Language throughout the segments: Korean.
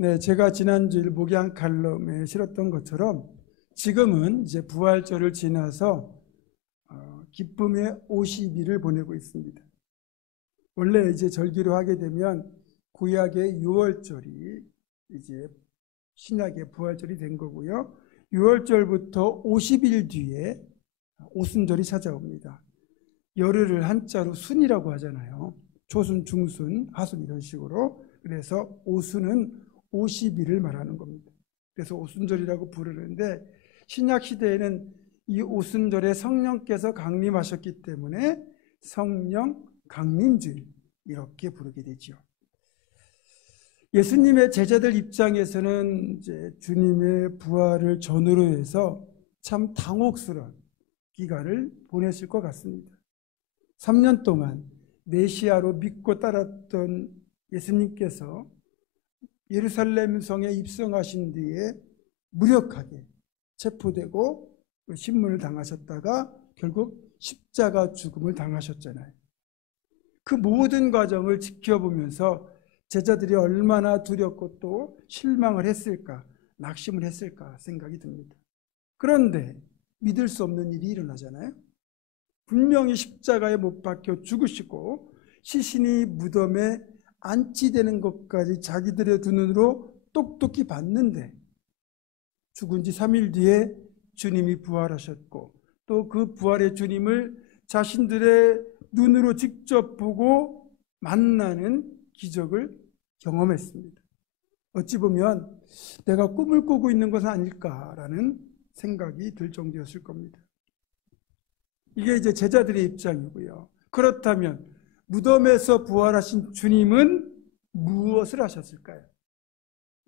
네, 제가 지난주일 목양 칼럼에 실었던 것처럼 지금은 이제 부활절을 지나서 기쁨의 50일을 보내고 있습니다. 원래 이제 절기로 하게 되면 구약의 6월절이 이제 신약의 부활절이 된 거고요. 6월절부터 50일 뒤에 오순절이 찾아옵니다. 열흘을 한자로 순이라고 하잖아요. 초순, 중순, 하순 이런 식으로. 그래서 오순은 50일을 말하는 겁니다. 그래서 오순절이라고 부르는데 신약 시대에는 이 오순절에 성령께서 강림하셨기 때문에 성령 강림주일 이렇게 부르게 되죠. 예수님의 제자들 입장에서는 이제 주님의 부활을 전후로 해서 참 당혹스러운 기간을 보냈을 것 같습니다. 3년 동안 메시아로 믿고 따랐던 예수님께서 예루살렘 성에 입성하신 뒤에 무력하게 체포되고 신문을 당하셨다가 결국 십자가 죽음을 당하셨잖아요. 그 모든 과정을 지켜보면서 제자들이 얼마나 두렵고 또 실망을 했을까, 낙심을 했을까 생각이 듭니다. 그런데 믿을 수 없는 일이 일어나잖아요. 분명히 십자가에 못 박혀 죽으시고 시신이 무덤에 안치되는 것까지 자기들의 두 눈으로 똑똑히 봤는데 죽은 지 3일 뒤에 주님이 부활하셨고 또 그 부활의 주님을 자신들의 눈으로 직접 보고 만나는 기적을 경험했습니다. 어찌 보면 내가 꿈을 꾸고 있는 것은 아닐까라는 생각이 들 정도였을 겁니다. 이게 이제 제자들의 입장이고요. 그렇다면 무덤에서 부활하신 주님은 무엇을 하셨을까요?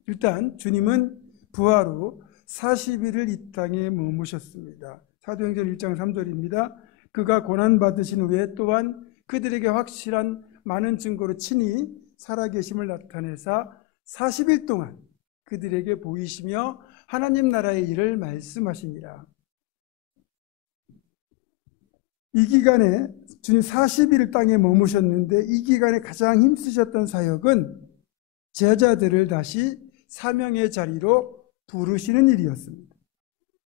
일단 주님은 부활 후 40일을 이 땅에 머무셨습니다. 사도행전 1장 3절입니다. 그가 고난받으신 후에 또한 그들에게 확실한 많은 증거로 친히 살아계심을 나타내사 40일 동안 그들에게 보이시며 하나님 나라의 일을 말씀하시니라. 이 기간에 주님 40일 땅에 머무셨는데 이 기간에 가장 힘쓰셨던 사역은 제자들을 다시 사명의 자리로 부르시는 일이었습니다.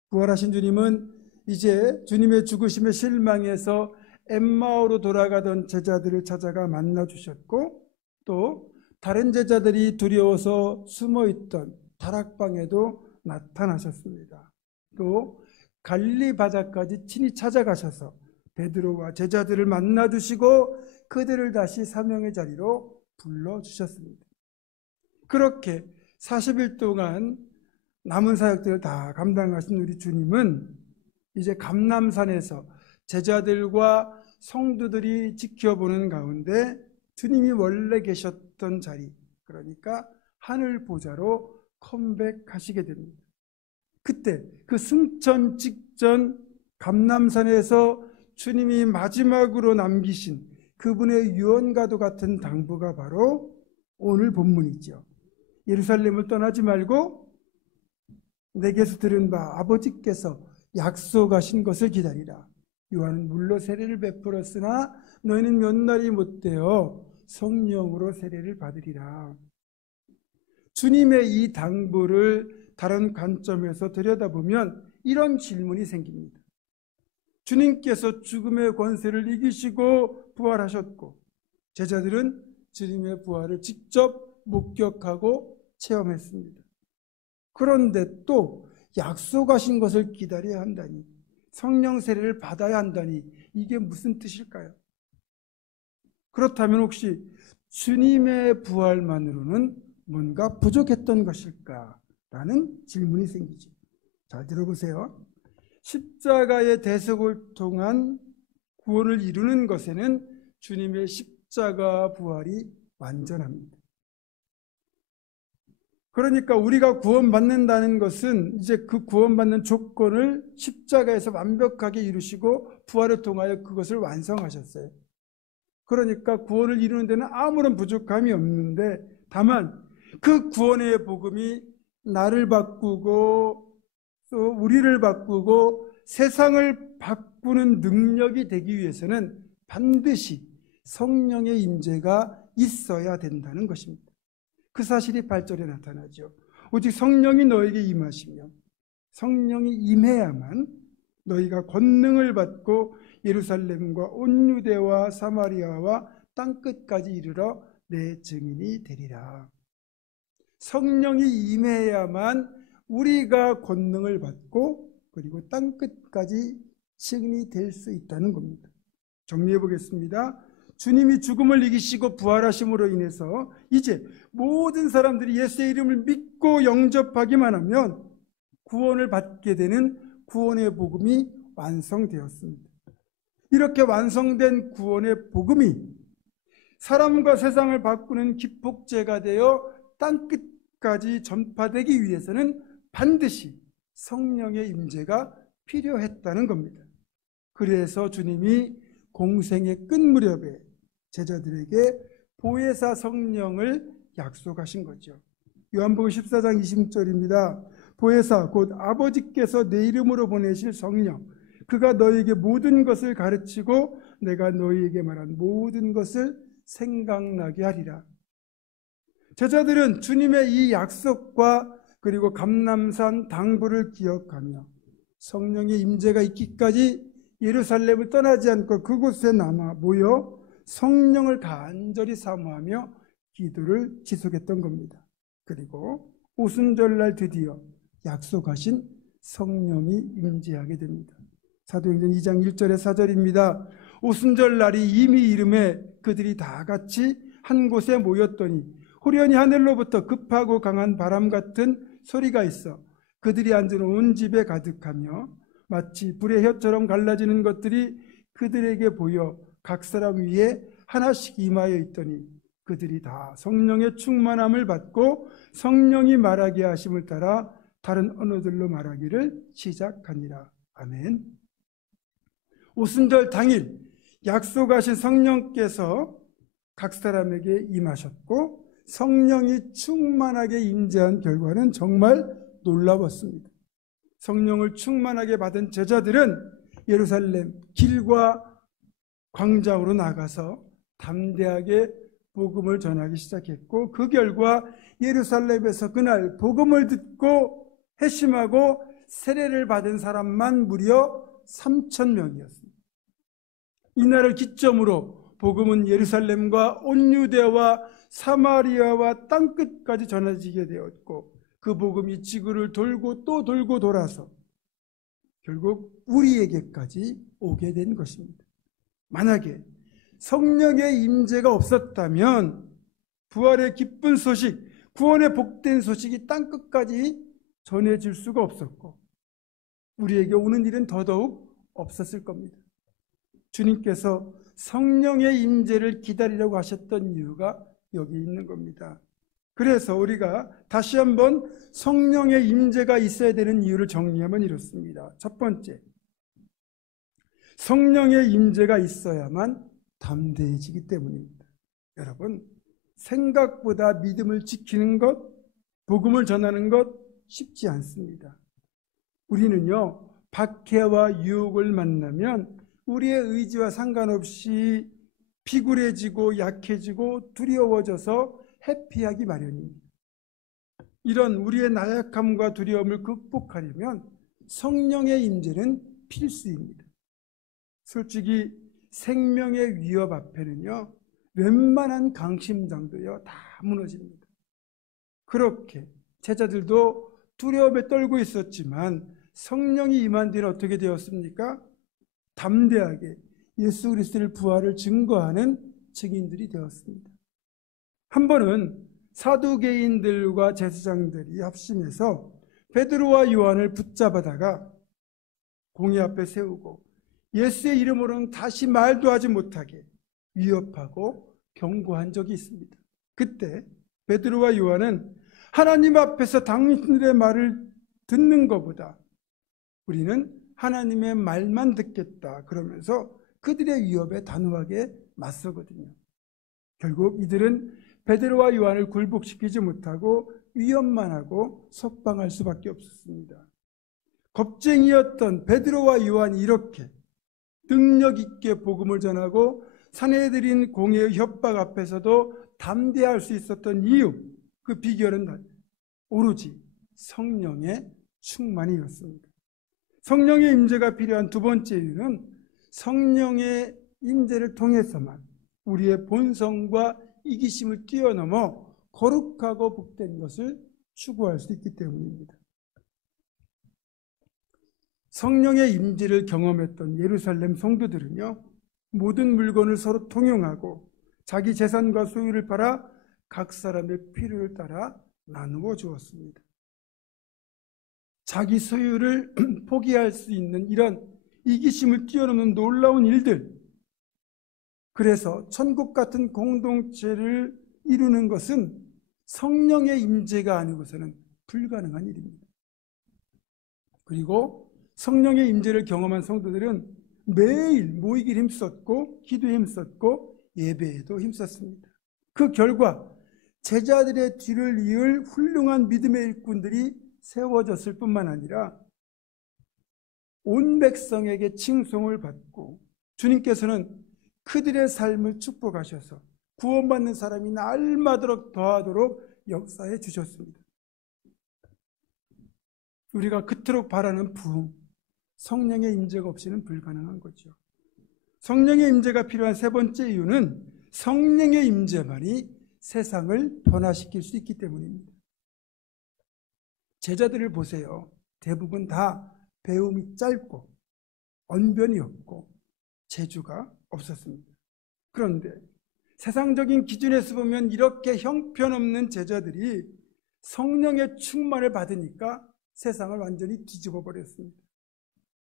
부활하신 주님은 이제 주님의 죽으심에 실망해서 엠마오로 돌아가던 제자들을 찾아가 만나주셨고 또 다른 제자들이 두려워서 숨어있던 다락방에도 나타나셨습니다. 또 갈릴리 바다까지 친히 찾아가셔서 베드로와 제자들을 만나주시고 그들을 다시 사명의 자리로 불러주셨습니다. 그렇게 40일 동안 남은 사역들을 다 감당하신 우리 주님은 이제 감람산에서 제자들과 성도들이 지켜보는 가운데 주님이 원래 계셨던 자리, 그러니까 하늘 보좌로 컴백하시게 됩니다. 그때 그 승천 직전 감람산에서 주님이 마지막으로 남기신 그분의 유언과도 같은 당부가 바로 오늘 본문이죠. 예루살렘을 떠나지 말고 내게서 들은 바 아버지께서 약속하신 것을 기다리라. 요한은 물로 세례를 베풀었으나 너희는 몇 날이 못되어 성령으로 세례를 받으리라. 주님의 이 당부를 다른 관점에서 들여다보면 이런 질문이 생깁니다. 주님께서 죽음의 권세를 이기시고 부활하셨고 제자들은 주님의 부활을 직접 목격하고 체험했습니다. 그런데 또 약속하신 것을 기다려야 한다니, 성령 세례를 받아야 한다니, 이게 무슨 뜻일까요? 그렇다면 혹시 주님의 부활만으로는 뭔가 부족했던 것일까? 라는 질문이 생기죠. 잘 들어보세요. 십자가의 대속을 통한 구원을 이루는 것에는 주님의 십자가 부활이 완전합니다. 그러니까 우리가 구원받는다는 것은 이제 그 구원받는 조건을 십자가에서 완벽하게 이루시고 부활을 통하여 그것을 완성하셨어요. 그러니까 구원을 이루는 데는 아무런 부족함이 없는데 다만 그 구원의 복음이 나를 바꾸고 또 우리를 바꾸고 세상을 바꾸는 능력이 되기 위해서는 반드시 성령의 임재가 있어야 된다는 것입니다. 그 사실이 8절에 나타나죠. 오직 성령이 너에게 임하시면, 성령이 임해야만 너희가 권능을 받고 예루살렘과 온 유대와 사마리아와 땅끝까지 이르러 내 증인이 되리라. 성령이 임해야만 우리가 권능을 받고 그리고 땅끝까지 증인이 될 수 있다는 겁니다. 정리해 보겠습니다. 주님이 죽음을 이기시고 부활하심으로 인해서 이제 모든 사람들이 예수의 이름을 믿고 영접하기만 하면 구원을 받게 되는 구원의 복음이 완성되었습니다. 이렇게 완성된 구원의 복음이 사람과 세상을 바꾸는 기폭제가 되어 땅끝까지 전파되기 위해서는 반드시 성령의 임재가 필요했다는 겁니다. 그래서 주님이 공생의 끝 무렵에 제자들에게 보혜사 성령을 약속하신 거죠. 요한복음 14장 20절입니다. 보혜사 곧 아버지께서 내 이름으로 보내실 성령, 그가 너희에게 모든 것을 가르치고 내가 너희에게 말한 모든 것을 생각나게 하리라. 제자들은 주님의 이 약속과 그리고 감람산 당부를 기억하며 성령의 임재가 있기까지 예루살렘을 떠나지 않고 그곳에 남아 모여 성령을 간절히 사모하며 기도를 지속했던 겁니다. 그리고 오순절날 드디어 약속하신 성령이 임재하게 됩니다. 사도행전 2장 1절에 4절입니다. 오순절날이 이미 이름에 그들이 다 같이 한 곳에 모였더니 호련히 하늘로부터 급하고 강한 바람 같은 소리가 있어 그들이 앉은 온 집에 가득하며 마치 불의 혀처럼 갈라지는 것들이 그들에게 보여 각 사람 위에 하나씩 임하여 있더니 그들이 다 성령의 충만함을 받고 성령이 말하게 하심을 따라 다른 언어들로 말하기를 시작하니라. 아멘. 오순절 당일 약속하신 성령께서 각 사람에게 임하셨고 성령이 충만하게 임재한 결과는 정말 놀라웠습니다. 성령을 충만하게 받은 제자들은 예루살렘 길과 광장으로 나가서 담대하게 복음을 전하기 시작했고 그 결과 예루살렘에서 그날 복음을 듣고 회심하고 세례를 받은 사람만 무려 3,000명이었습니다. 이날을 기점으로 복음은 예루살렘과 온 유대와 사마리아와 땅끝까지 전해지게 되었고 그 복음이 지구를 돌고 또 돌고 돌아서 결국 우리에게까지 오게 된 것입니다. 만약에 성령의 임재가 없었다면 부활의 기쁜 소식, 구원의 복된 소식이 땅끝까지 전해질 수가 없었고 우리에게 오는 일은 더더욱 없었을 겁니다. 주님께서 성령의 임재를 기다리라고 하셨던 이유가 여기 있는 겁니다. 그래서 우리가 다시 한번 성령의 임재가 있어야 되는 이유를 정리하면 이렇습니다. 첫 번째, 성령의 임재가 있어야만 담대해지기 때문입니다. 여러분, 생각보다 믿음을 지키는 것, 복음을 전하는 것 쉽지 않습니다. 우리는요, 박해와 유혹을 만나면 우리의 의지와 상관없이 비굴해지고 약해지고 두려워져서 회피하기 마련입니다. 이런 우리의 나약함과 두려움을 극복하려면 성령의 임재는 필수입니다. 솔직히 생명의 위협 앞에는요, 웬만한 강심장도요 다 무너집니다. 그렇게 제자들도 두려움에 떨고 있었지만 성령이 임한 뒤는 어떻게 되었습니까? 담대하게 예수 그리스도의 부활을 증거하는 증인들이 되었습니다. 한 번은 사두개인들과 제사장들이 합심해서 베드로와 요한을 붙잡아다가 공회 앞에 세우고 예수의 이름으로는 다시 말도 하지 못하게 위협하고 경고한 적이 있습니다. 그때 베드로와 요한은 하나님 앞에서 당신들의 말을 듣는 것보다 우리는 하나님의 말만 듣겠다 그러면서 그들의 위협에 단호하게 맞서거든요. 결국 이들은 베드로와 요한을 굴복시키지 못하고 위협만 하고 석방할 수밖에 없었습니다. 겁쟁이였던 베드로와 요한이 이렇게 능력 있게 복음을 전하고 사내들인 공회의 협박 앞에서도 담대할 수 있었던 이유, 그 비결은 오로지 성령의 충만이었습니다. 성령의 임재가 필요한 두 번째 이유는 성령의 임재를 통해서만 우리의 본성과 이기심을 뛰어넘어 거룩하고 복된 것을 추구할 수 있기 때문입니다. 성령의 임재를 경험했던 예루살렘 성도들은요, 모든 물건을 서로 통용하고 자기 재산과 소유를 팔아 각 사람의 필요를 따라 나누어 주었습니다. 자기 소유를 포기할 수 있는 이런 이기심을 뛰어넘는 놀라운 일들, 그래서 천국 같은 공동체를 이루는 것은 성령의 임재가 아니고서는 불가능한 일입니다. 그리고 성령의 임재를 경험한 성도들은 매일 모이길 힘썼고 기도에 힘썼고 예배에도 힘썼습니다. 그 결과 제자들의 뒤를 이을 훌륭한 믿음의 일꾼들이 세워졌을 뿐만 아니라 온 백성에게 칭송을 받고 주님께서는 그들의 삶을 축복하셔서 구원받는 사람이 날마다 더하도록 역사해 주셨습니다. 우리가 그토록 바라는 부흥, 성령의 임재가 없이는 불가능한 거죠. 성령의 임재가 필요한 세 번째 이유는 성령의 임재만이 세상을 변화시킬 수 있기 때문입니다. 제자들을 보세요. 대부분 다 배움이 짧고 언변이 없고 재주가 없었습니다. 그런데 세상적인 기준에서 보면 이렇게 형편없는 제자들이 성령의 충만을 받으니까 세상을 완전히 뒤집어 버렸습니다.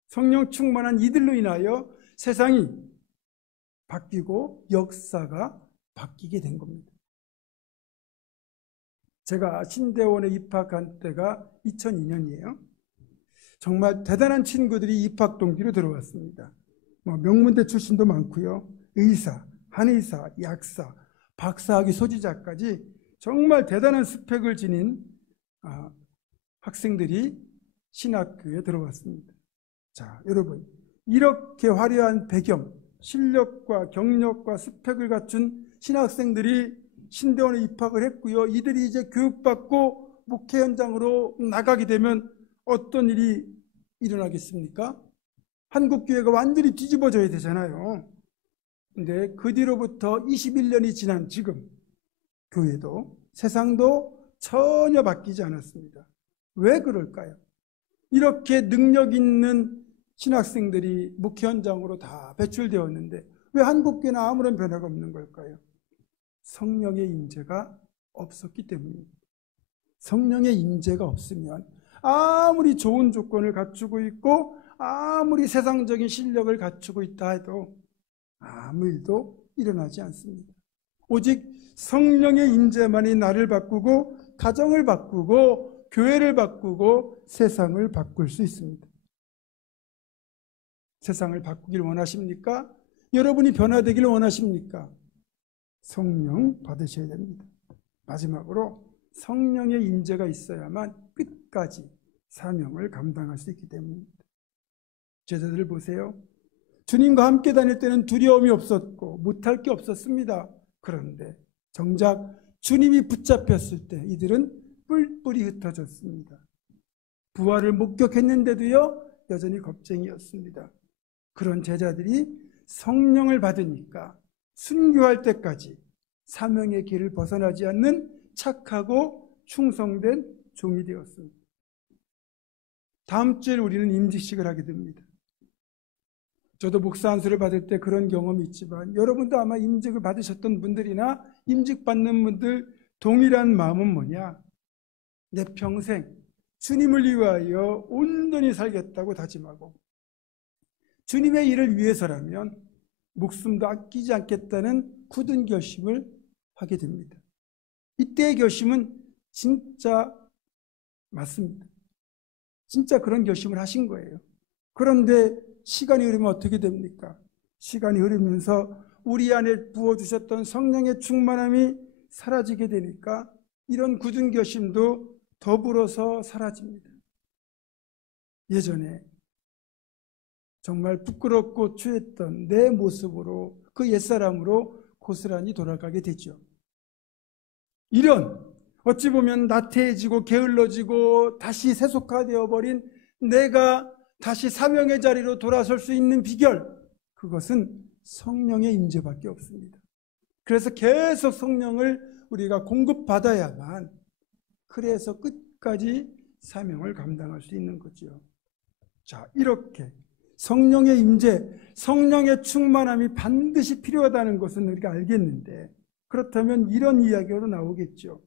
성령 충만한 이들로 인하여 세상이 바뀌고 역사가 바뀌게 된 겁니다. 제가 신대원에 입학한 때가 2002년이에요. 정말 대단한 친구들이 입학 동기로 들어왔습니다. 명문대 출신도 많고요. 의사, 한의사, 약사, 박사학위 소지자까지 정말 대단한 스펙을 지닌 학생들이 신학교에 들어왔습니다. 자, 여러분, 이렇게 화려한 배경, 실력과 경력과 스펙을 갖춘 신학생들이 신대원에 입학을 했고요. 이들이 이제 교육받고 목회 현장으로 나가게 되면 어떤 일이 일어나겠습니까? 한국교회가 완전히 뒤집어져야 되잖아요. 근데 그 뒤로부터 21년이 지난 지금 교회도 세상도 전혀 바뀌지 않았습니다. 왜 그럴까요? 이렇게 능력 있는 신학생들이 목회 현장으로 다 배출되었는데 왜 한국교회는 아무런 변화가 없는 걸까요? 성령의 임재가 없었기 때문입니다. 성령의 임재가 없으면 아무리 좋은 조건을 갖추고 있고 아무리 세상적인 실력을 갖추고 있다 해도 아무 일도 일어나지 않습니다. 오직 성령의 임재만이 나를 바꾸고 가정을 바꾸고 교회를 바꾸고 세상을 바꿀 수 있습니다. 세상을 바꾸길 원하십니까? 여러분이 변화되기를 원하십니까? 성령 받으셔야 됩니다. 마지막으로 성령의 임재가 있어야만 끝까지 사명을 감당할 수 있기 때문입니다. 제자들 보세요. 주님과 함께 다닐 때는 두려움이 없었고 못할 게 없었습니다. 그런데 정작 주님이 붙잡혔을 때 이들은 뿔뿔이 흩어졌습니다. 부활을 목격했는데도요, 여전히 겁쟁이였습니다. 그런 제자들이 성령을 받으니까 순교할 때까지 사명의 길을 벗어나지 않는 착하고 충성된 종이 되었습니다. 다음 주에 우리는 임직식을 하게 됩니다. 저도 목사 안수를 받을 때 그런 경험이 있지만 여러분도 아마 임직을 받으셨던 분들이나 임직 받는 분들 동일한 마음은 뭐냐? 내 평생 주님을 위하여 온전히 살겠다고 다짐하고 주님의 일을 위해서라면 목숨도 아끼지 않겠다는 굳은 결심을 하게 됩니다. 이때의 결심은 진짜 맞습니다. 진짜 그런 결심을 하신 거예요. 그런데 시간이 흐르면 어떻게 됩니까? 시간이 흐르면서 우리 안에 부어주셨던 성령의 충만함이 사라지게 되니까 이런 굳은 결심도 더불어서 사라집니다. 예전에 정말 부끄럽고 추했던 내 모습으로 그 옛사람으로 고스란히 돌아가게 되죠. 이런 어찌 보면 나태해지고 게을러지고 다시 세속화되어 버린 내가 다시 사명의 자리로 돌아설 수 있는 비결, 그것은 성령의 임재밖에 없습니다. 그래서 계속 성령을 우리가 공급받아야만, 그래서 끝까지 사명을 감당할 수 있는 거죠. 자, 이렇게 성령의 임재, 성령의 충만함이 반드시 필요하다는 것은 우리가 알겠는데, 그렇다면 이런 이야기로 나오겠죠.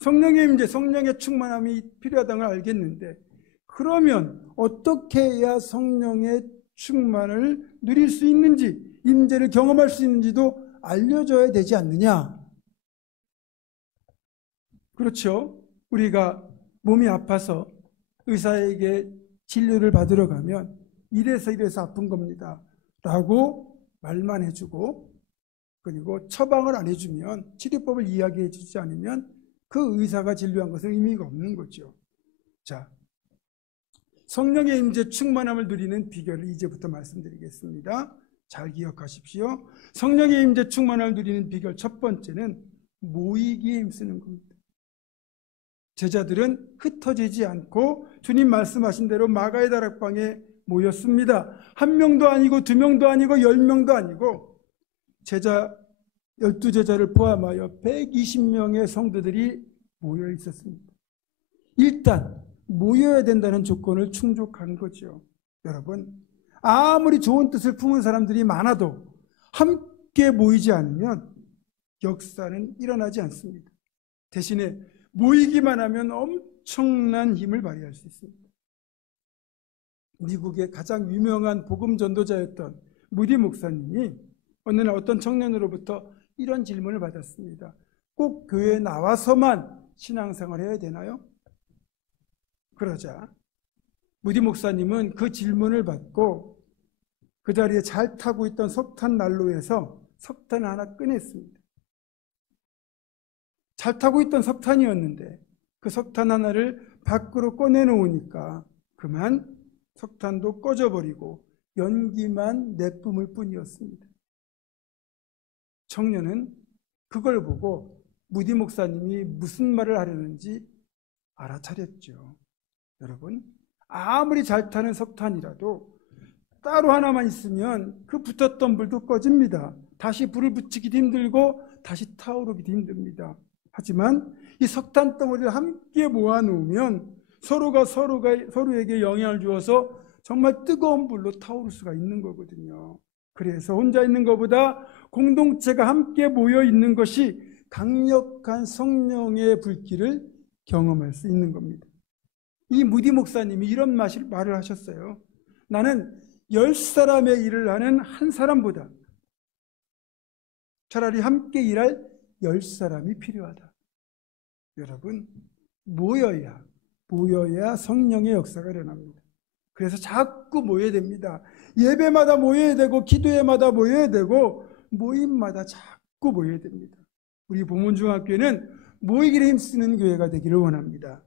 성령의 임재, 성령의 충만함이 필요하다는 걸 알겠는데, 그러면 어떻게 해야 성령의 충만을 누릴 수 있는지, 임재를 경험할 수 있는지도 알려줘야 되지 않느냐? 그렇죠. 우리가 몸이 아파서 의사에게 진료를 받으러 가면 이래서 아픈 겁니다 라고 말만 해주고, 그리고 처방을 안 해주면, 치료법을 이야기해 주지 않으면 그 의사가 진료한 것은 의미가 없는 거죠. 자, 성령의 임재 충만함을 누리는 비결을 이제부터 말씀드리겠습니다. 잘 기억하십시오. 성령의 임재 충만함을 누리는 비결 첫 번째는 모이기에 힘쓰는 겁니다. 제자들은 흩어지지 않고 주님 말씀하신 대로 마가의 다락방에 모였습니다. 1명도 아니고 2명도 아니고 10명도 아니고 제자 12제자를 포함하여 120명의 성도들이 모여 있었습니다. 일단 모여야 된다는 조건을 충족한 거죠. 여러분, 아무리 좋은 뜻을 품은 사람들이 많아도 함께 모이지 않으면 역사는 일어나지 않습니다. 대신에 모이기만 하면 엄청난 힘을 발휘할 수 있습니다. 미국의 가장 유명한 복음 전도자였던 무디 목사님이 어느 날 어떤 청년으로부터 이런 질문을 받았습니다. 꼭 교회에 나와서만 신앙생활 해야 되나요? 그러자 무디 목사님은 그 질문을 받고 그 자리에 잘 타고 있던 석탄 난로에서 석탄을 하나 꺼냈습니다. 잘 타고 있던 석탄이었는데 그 석탄 하나를 밖으로 꺼내놓으니까 그만 석탄도 꺼져버리고 연기만 내뿜을 뿐이었습니다. 청년은 그걸 보고 무디 목사님이 무슨 말을 하려는지 알아차렸죠. 여러분, 아무리 잘 타는 석탄이라도 따로 하나만 있으면 그 붙었던 불도 꺼집니다. 다시 불을 붙이기도 힘들고 다시 타오르기도 힘듭니다. 하지만 이 석탄 덩어리를 함께 모아놓으면 서로가 서로에게 영향을 주어서 정말 뜨거운 불로 타오를 수가 있는 거거든요. 그래서 혼자 있는 것보다 공동체가 함께 모여 있는 것이 강력한 성령의 불길을 경험할 수 있는 겁니다. 이 무디 목사님이 이런 말을 하셨어요. 나는 10사람의 일을 하는 한 사람보다 차라리 함께 일할 10사람이 필요하다. 여러분, 모여야 성령의 역사가 일어납니다. 그래서 자꾸 모여야 됩니다. 예배마다 모여야 되고 기도회마다 모여야 되고 모임마다 자꾸 모여야 됩니다. 우리 보문중학교는 모이기를 힘쓰는 교회가 되기를 원합니다.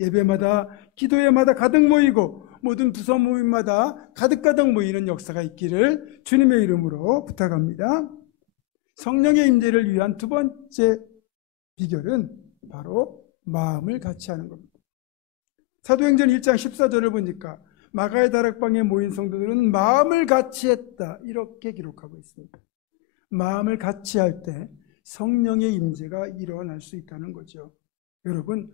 예배마다 기도회마다 가득 모이고 모든 부서 모임마다 가득가득 모이는 역사가 있기를 주님의 이름으로 부탁합니다. 성령의 임재를 위한 두 번째 비결은 바로 마음을 같이 하는 겁니다. 사도행전 1장 14절을 보니까 마가의 다락방에 모인 성도들은 마음을 같이 했다, 이렇게 기록하고 있습니다. 마음을 같이 할 때 성령의 임재가 일어날 수 있다는 거죠. 여러분,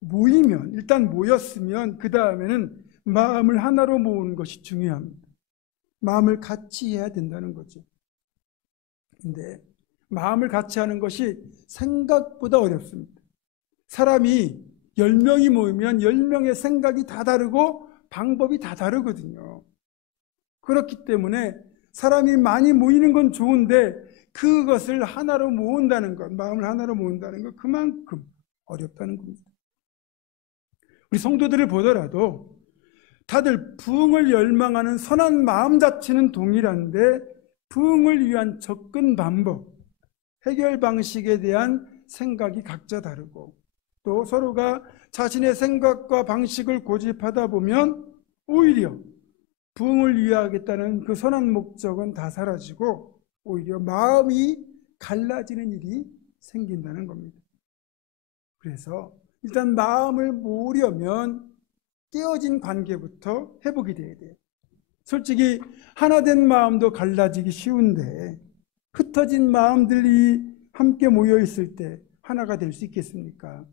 모이면, 일단 모였으면 그 다음에는 마음을 하나로 모으는 것이 중요합니다. 마음을 같이 해야 된다는 거죠. 근데 마음을 같이 하는 것이 생각보다 어렵습니다. 사람이 10명이 모이면 10명의 생각이 다 다르고 방법이 다 다르거든요. 그렇기 때문에 사람이 많이 모이는 건 좋은데 그것을 하나로 모은다는 것, 마음을 하나로 모은다는 것, 그만큼 어렵다는 겁니다. 우리 성도들을 보더라도 다들 부흥을 열망하는 선한 마음 자체는 동일한데 부흥을 위한 접근 방법, 해결 방식에 대한 생각이 각자 다르고 또 서로가 자신의 생각과 방식을 고집하다 보면 오히려 부흥을 위하겠다는 그 선한 목적은 다 사라지고 오히려 마음이 갈라지는 일이 생긴다는 겁니다. 그래서 일단 마음을 모으려면 깨어진 관계부터 회복이 돼야 돼요. 솔직히 하나된 마음도 갈라지기 쉬운데 흩어진 마음들이 함께 모여 있을 때 하나가 될 수 있겠습니까?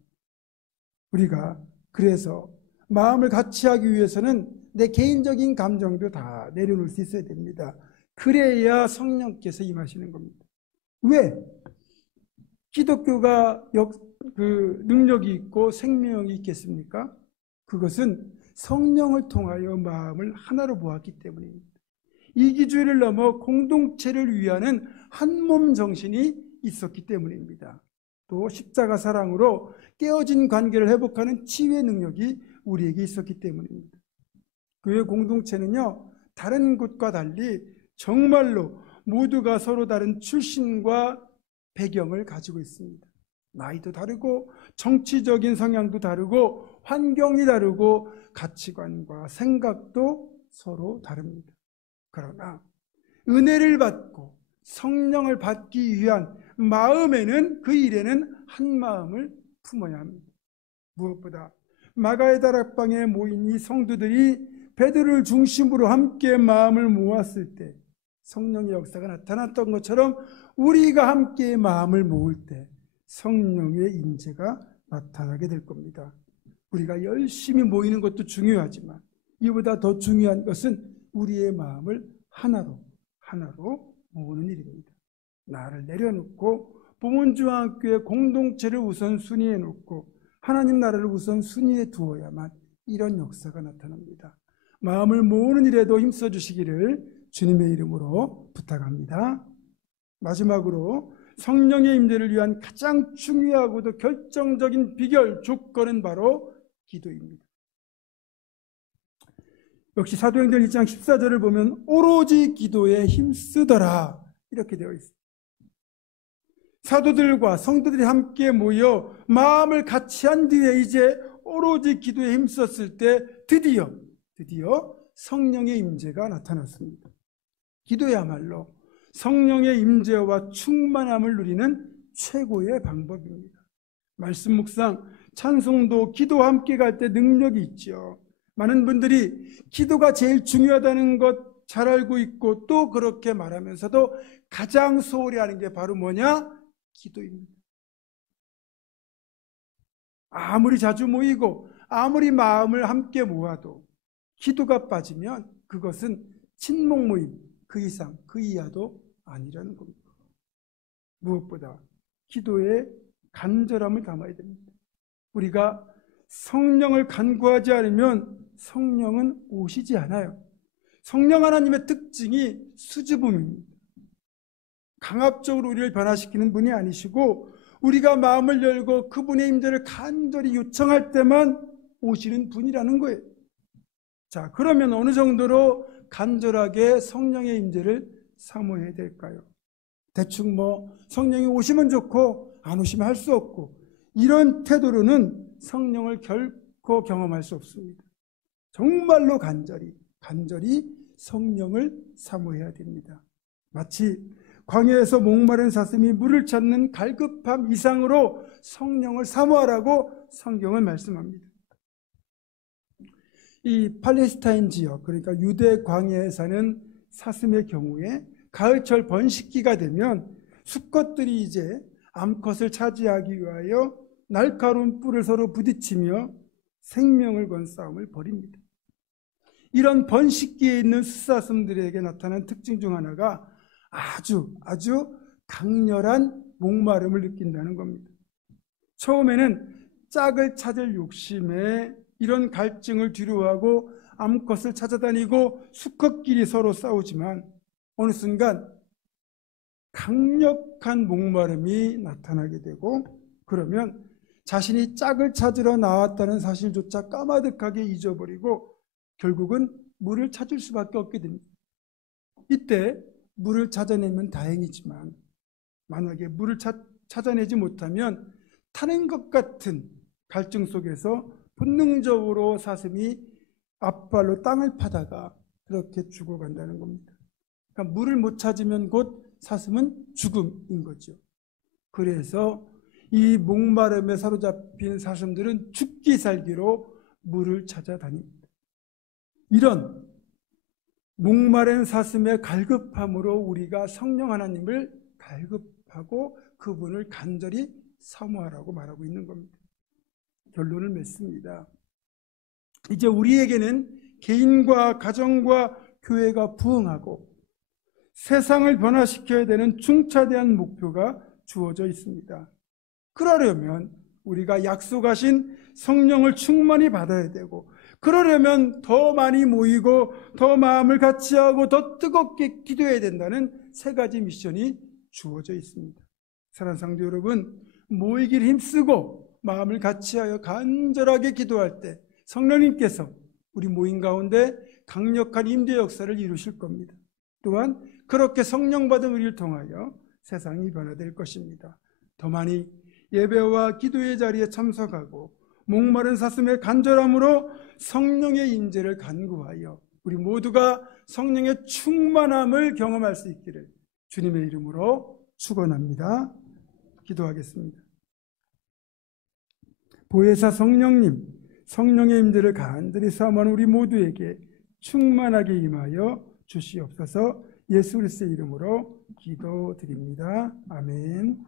우리가 그래서 마음을 같이 하기 위해서는 내 개인적인 감정도 다 내려놓을 수 있어야 됩니다. 그래야 성령께서 임하시는 겁니다. 왜? 기독교가 능력이 있고 생명이 있겠습니까? 그것은 성령을 통하여 마음을 하나로 모았기 때문입니다. 이기주의를 넘어 공동체를 위하는 한몸 정신이 있었기 때문입니다. 또 십자가 사랑으로 깨어진 관계를 회복하는 치유의 능력이 우리에게 있었기 때문입니다. 교회 공동체는요, 다른 곳과 달리 정말로 모두가 서로 다른 출신과 배경을 가지고 있습니다. 나이도 다르고 정치적인 성향도 다르고 환경이 다르고 가치관과 생각도 서로 다릅니다. 그러나 은혜를 받고 성령을 받기 위한 마음에는, 그 일에는 한 마음을 품어야 합니다. 무엇보다 마가의 다락방에 모인 이 성도들이 베드로를 중심으로 함께 마음을 모았을 때 성령의 역사가 나타났던 것처럼 우리가 함께 마음을 모을 때 성령의 임재가 나타나게 될 겁니다. 우리가 열심히 모이는 것도 중요하지만 이보다 더 중요한 것은 우리의 마음을 하나로 모으는 일입니다. 나를 내려놓고 봉헌중앙교회 공동체를 우선순위에 놓고 하나님 나라를 우선순위에 두어야만 이런 역사가 나타납니다. 마음을 모으는 일에도 힘써 주시기를 주님의 이름으로 부탁합니다. 마지막으로 성령의 임재를 위한 가장 중요하고도 결정적인 비결, 조건은 바로 기도입니다. 역시 사도행전 1장 14절을 보면 오로지 기도에 힘쓰더라 이렇게 되어 있습니다. 사도들과 성도들이 함께 모여 마음을 같이 한 뒤에 이제 오로지 기도에 힘썼을 때 드디어 성령의 임재가 나타났습니다. 기도야말로 성령의 임재와 충만함을 누리는 최고의 방법입니다. 말씀 묵상, 찬송도 기도와 함께 갈 때 능력이 있죠. 많은 분들이 기도가 제일 중요하다는 것 잘 알고 있고 또 그렇게 말하면서도 가장 소홀히 하는 게 바로 뭐냐? 기도입니다. 아무리 자주 모이고 아무리 마음을 함께 모아도 기도가 빠지면 그것은 친목 모임, 그 이상 그 이하도 아니라는 겁니다. 무엇보다 기도에 간절함을 담아야 됩니다. 우리가 성령을 간구하지 않으면 성령은 오시지 않아요. 성령 하나님의 특징이 수줍음입니다. 강압적으로 우리를 변화시키는 분이 아니시고 우리가 마음을 열고 그분의 임재를 간절히 요청할 때만 오시는 분이라는 거예요. 자, 그러면 어느 정도로 간절하게 성령의 임재를 사모해야 될까요? 대충 성령이 오시면 좋고 안 오시면 할 수 없고 이런 태도로는 성령을 결코 경험할 수 없습니다. 정말로 간절히 성령을 사모해야 됩니다. 마치 광야에서 목마른 사슴이 물을 찾는 갈급함 이상으로 성령을 사모하라고 성경은 말씀합니다. 이 팔레스타인 지역, 그러니까 유대 광야에 사는 사슴의 경우에 가을철 번식기가 되면 수컷들이 이제 암컷을 차지하기 위하여 날카로운 뿔을 서로 부딪히며 생명을 건 싸움을 벌입니다. 이런 번식기에 있는 숫사슴들에게 나타난 특징 중 하나가 아주 강렬한 목마름을 느낀다는 겁니다. 처음에는 짝을 찾을 욕심에 이런 갈증을 뒤로하고 암컷을 찾아다니고 수컷끼리 서로 싸우지만 어느 순간 강력한 목마름이 나타나게 되고 그러면 자신이 짝을 찾으러 나왔다는 사실조차 까마득하게 잊어버리고 결국은 물을 찾을 수밖에 없게 됩니다. 이때 물을 찾아내면 다행이지만 만약에 물을 찾아내지 못하면 타는 것 같은 갈증 속에서 본능적으로 사슴이 앞발로 땅을 파다가 그렇게 죽어간다는 겁니다. 그러니까 물을 못 찾으면 곧 사슴은 죽음인 거죠. 그래서 이 목마름에 사로잡힌 사슴들은 죽기 살기로 물을 찾아다닙니다. 이런 목마른 사슴의 갈급함으로 우리가 성령 하나님을 갈급하고 그분을 간절히 사모하라고 말하고 있는 겁니다. 결론을 맺습니다. 이제 우리에게는 개인과 가정과 교회가 부흥하고 세상을 변화시켜야 되는 중차대한 목표가 주어져 있습니다. 그러려면 우리가 약속하신 성령을 충만히 받아야 되고, 그러려면 더 많이 모이고 더 마음을 같이하고 더 뜨겁게 기도해야 된다는 세 가지 미션이 주어져 있습니다. 사랑하는 성도 여러분, 모이기를 힘쓰고 마음을 같이하여 간절하게 기도할 때 성령님께서 우리 모임 가운데 강력한 임재 역사를 이루실 겁니다. 또한 그렇게 성령 받은 우리를 통하여 세상이 변화될 것입니다. 더 많이 예배와 기도의 자리에 참석하고 목마른 사슴의 간절함으로 성령의 임재를 간구하여 우리 모두가 성령의 충만함을 경험할 수 있기를 주님의 이름으로 축원합니다. 기도하겠습니다. 보혜사 성령님, 성령의 임재를 간절히 사모하는 우리 모두에게 충만하게 임하여 주시옵소서. 예수 그리스도의 이름으로 기도드립니다. 아멘.